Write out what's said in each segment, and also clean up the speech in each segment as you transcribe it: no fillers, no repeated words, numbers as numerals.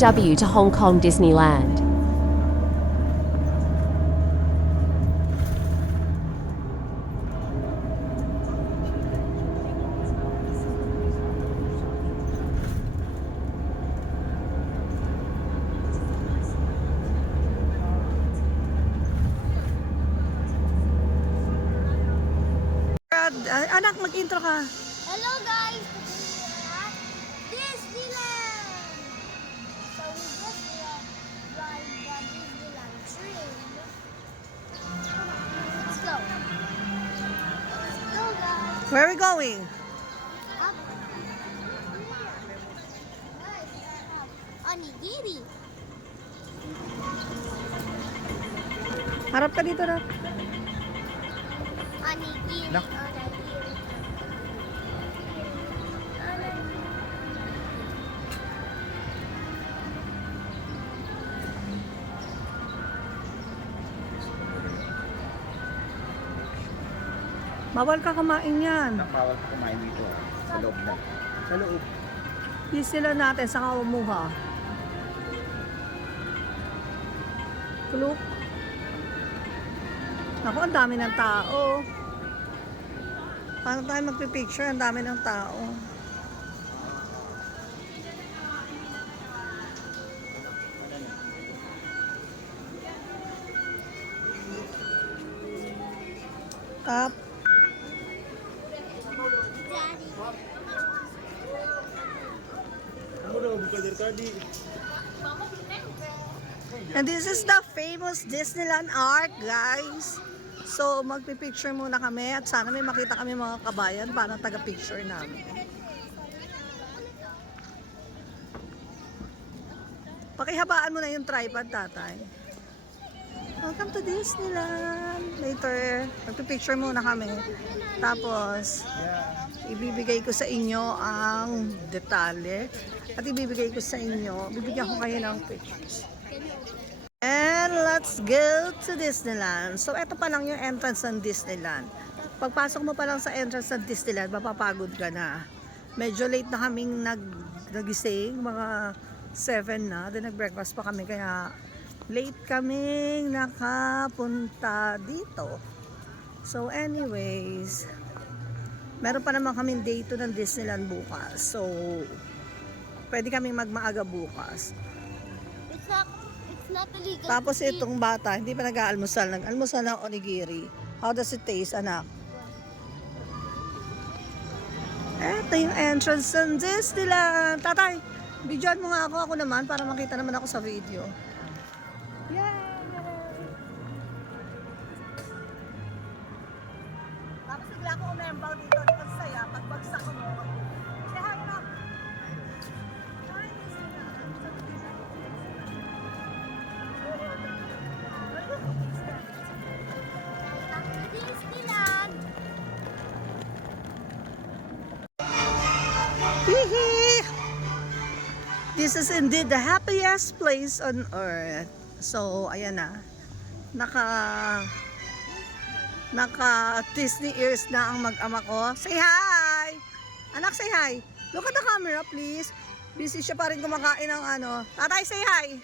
BMW to Hong Kong Disneyland. Anak, mag-intro ka. Hello guys, today we're at Disneyland. So we just ride the Disneyland train. Let's go. Let's go guys. Where are we going? Up. Onigiri. Harap ka dito na. Onigiri. No. Onigiri. Bawal ka kumain yan. Bawal ko kumain dito. Sa loob na. Sa loob. Di sila natin sa Kawamuha. Kuluk. Ako, ang dami ng tao. Paano tayo magpipicture? Ang dami ng tao. Up. And this is the famous Disneyland Arc, guys. So, magpipicture muna kami at sana may makita kami mga kabayan para taga-picture namin. Pakihabaan mo na yung tripod, tatay. Welcome to Disneyland. Later, magpipicture muna kami. Tapos, ibibigay ko sa inyo ang detalye. At ibibigay ko sa inyo, bibigyan ko kayo ng pictures. And let's go to Disneyland. So, ito pa lang yung entrance ng Disneyland. Pagpasok mo pa lang sa entrance ng Disneyland, mapapagod ka na. Medyo late na kaming nagising, mga 7 na. Then nag-breakfast pa kami, kaya late kaming nakapunta dito. So, anyways, meron pa naman kaming day 2 ng Disneyland bukas. So, pwede kaming magmaaga bukas. It's not illegal. Tapos itong bata, hindi pa nag-aalmusal. Nag-almusal ng onigiri. How does it taste, anak? Eto yung entrance ng Disneyland. Tatay, videoan mo nga ako. Ako naman, para makita naman ako sa video. Yay! Tapos bigla ko umembaw dito. Di ko saya. Pagbagsak ko mo. Say hi, anak. Hi, Disneyland. Hihi! This is indeed the happiest place on earth. So, ayan na. Naka Disney ears na ang mag-ama ko. Say hi! Anak, say hi. Look at the camera, please. Busy siya pa rin kumakain ng ano. Tatay, say hi.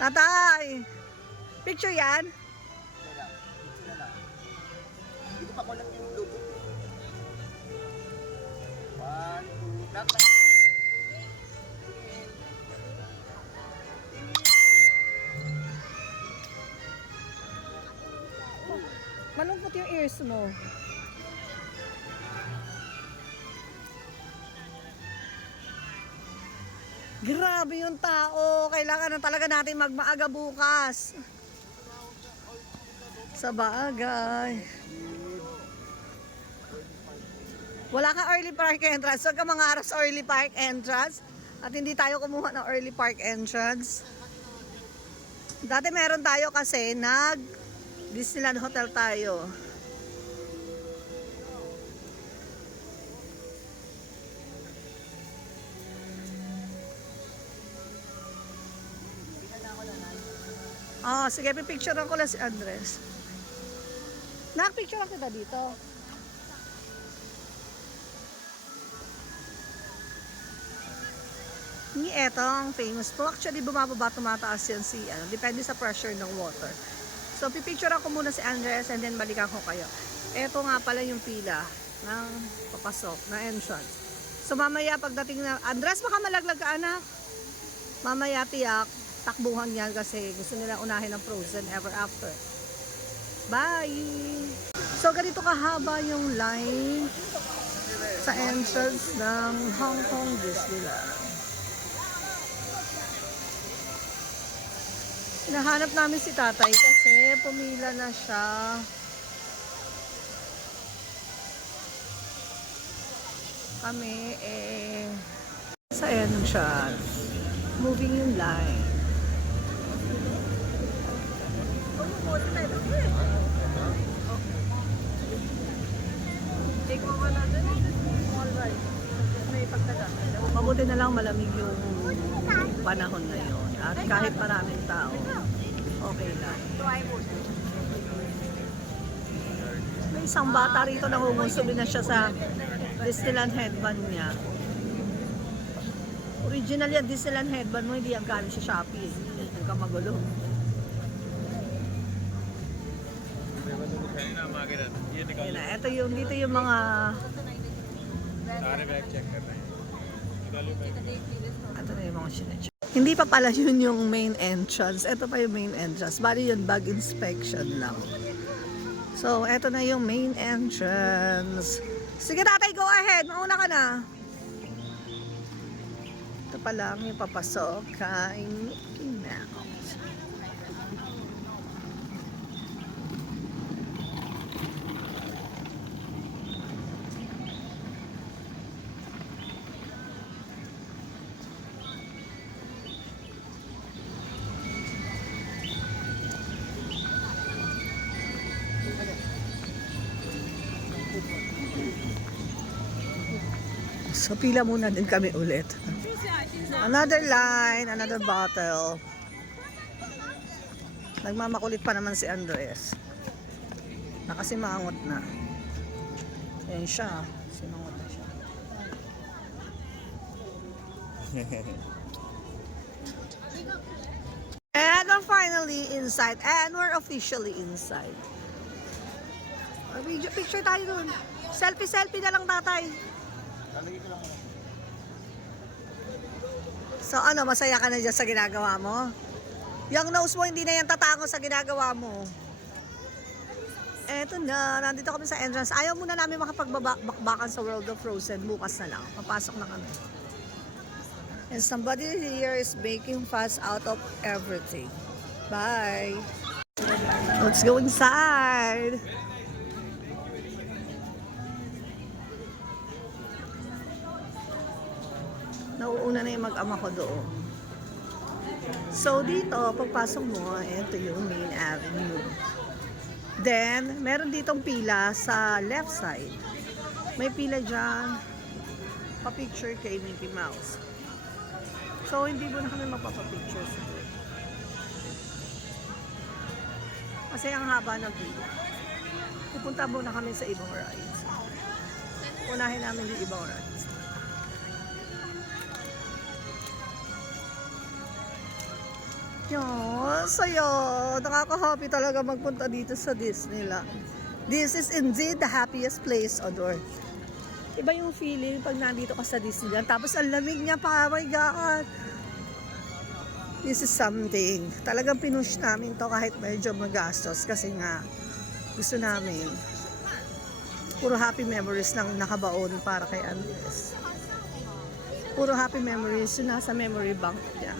Tatay. Picture yan. Hindi ko pa kulat yung logo. 1, 2, tap. Malungkot yung ears mo. Grabe yung tao. Kailangan na talaga natin magmaaga bukas. Sa bagay. Wala ka early park entrance. Huwag ka mangarap sa early park entrance. At hindi tayo kumuha ng early park entrance. Dati meron tayo kasi Disneyland Hotel tayo. Sige, pipicturean ko lang si Andres. Nakapicturean kita dito. Ni eto ang famous po. Actually, bumababa, tumataas yan si, depende sa pressure ng water. So, pipicture ako muna si Andres and then balikan ko kayo. Eto nga pala yung pila ng papasok, na entrance. So, mamaya pagdating na, Andres, baka malaglag ka, anak. Mamaya tiyak, takbuhan yan kasi gusto nila unahin ng Frozen ever after. Bye! So, ganito kahaba yung line sa entrance ng Hong Kong Disneyland. Hinahanap namin si tatay kasi pumila na siya. Kami sa entrance. Moving yung line. Mabuti na lang malamig yung panahon ngayon. At kahit maraming tao, okay lang. May isang bata rito na humusubi na siya sa Disneyland headband niya. Original yan, Disneyland headband mo, hindi yan galing sa Shopee. Huwag kang magulo. Yan na, ito yung, dito yung mga ito na yung mga sinecheck. Hindi pa pala yun yung main entrance. Ito pa yung main entrance. Bali yun, bag inspection lang. So, ito na yung main entrance. Sige tatay, go ahead. Mauna ka na. Ito pa lang yung papasok kay Mickey Mouse. So, pila muna din kami ulit. Another line, another bottle. Nagmamakulit pa naman si Andres. Nakasimangot na. Ayan siya. Simangot na siya. And we're finally inside. And we're officially inside. Video picture tayo dun. Selfie na lang tatay. So ano, masaya ka na dyan sa ginagawa mo? Yung nose mo, hindi na yan tatango sa ginagawa mo. Eto na, nandito kami sa entrance. Ayaw muna namin makapagbakbakan sa World of Frozen. Bukas na lang, papasok na kami. And somebody here is making fuss out of everything. Bye! Let's go inside! Nauuna na yung mag-ama ko doon. So, dito, pagpasok mo, ito yung main avenue. Then, meron ditong pila sa left side. May pila dyan, pa-picture kay Mickey Mouse. So, hindi mo na kami mapapapicture siguro. Kasi ang haba ng pila. Pupunta muna kami sa ibang rides. Unahin namin yung ibang rides. Yan, sayo. Nakaka-happy talaga magpunta dito sa Disneyland. This is indeed the happiest place on earth. Iba yung feeling pag nandito ka sa Disneyland. Tapos ang lamig niya pa, oh my God. This is something. Talagang pinush namin to kahit medyo magastos. Kasi nga, gusto namin. Puro happy memories lang nakabaon para kay Andres. Puro happy memories yung nasa memory bank niya.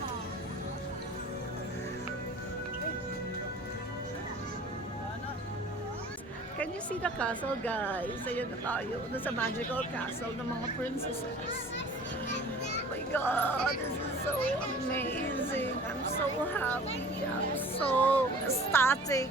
Can you see the castle, guys? Ayan na tayo. Doon sa magical castle ng mga princesses. Oh my God, this is so amazing. I'm so happy. I'm so ecstatic.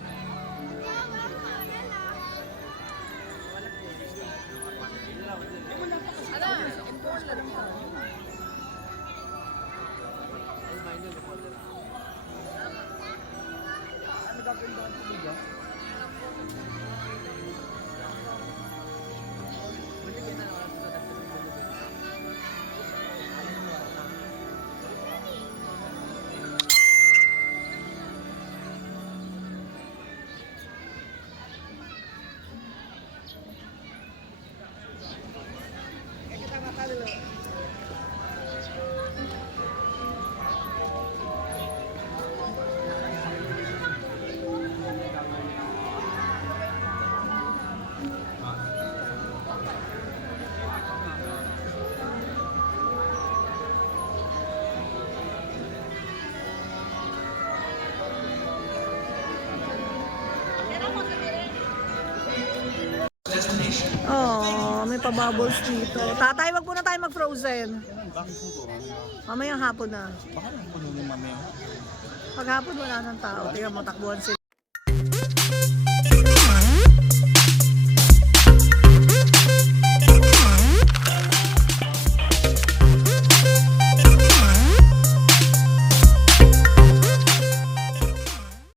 pa-bubbles dito. Tatay, wag muna tayo mag-frozen. Bakit siguro? Mamayang hapon na. Baka lang po nung mamaya. Paghapon wala ng tao. Tingnan mo, takbuhan sila.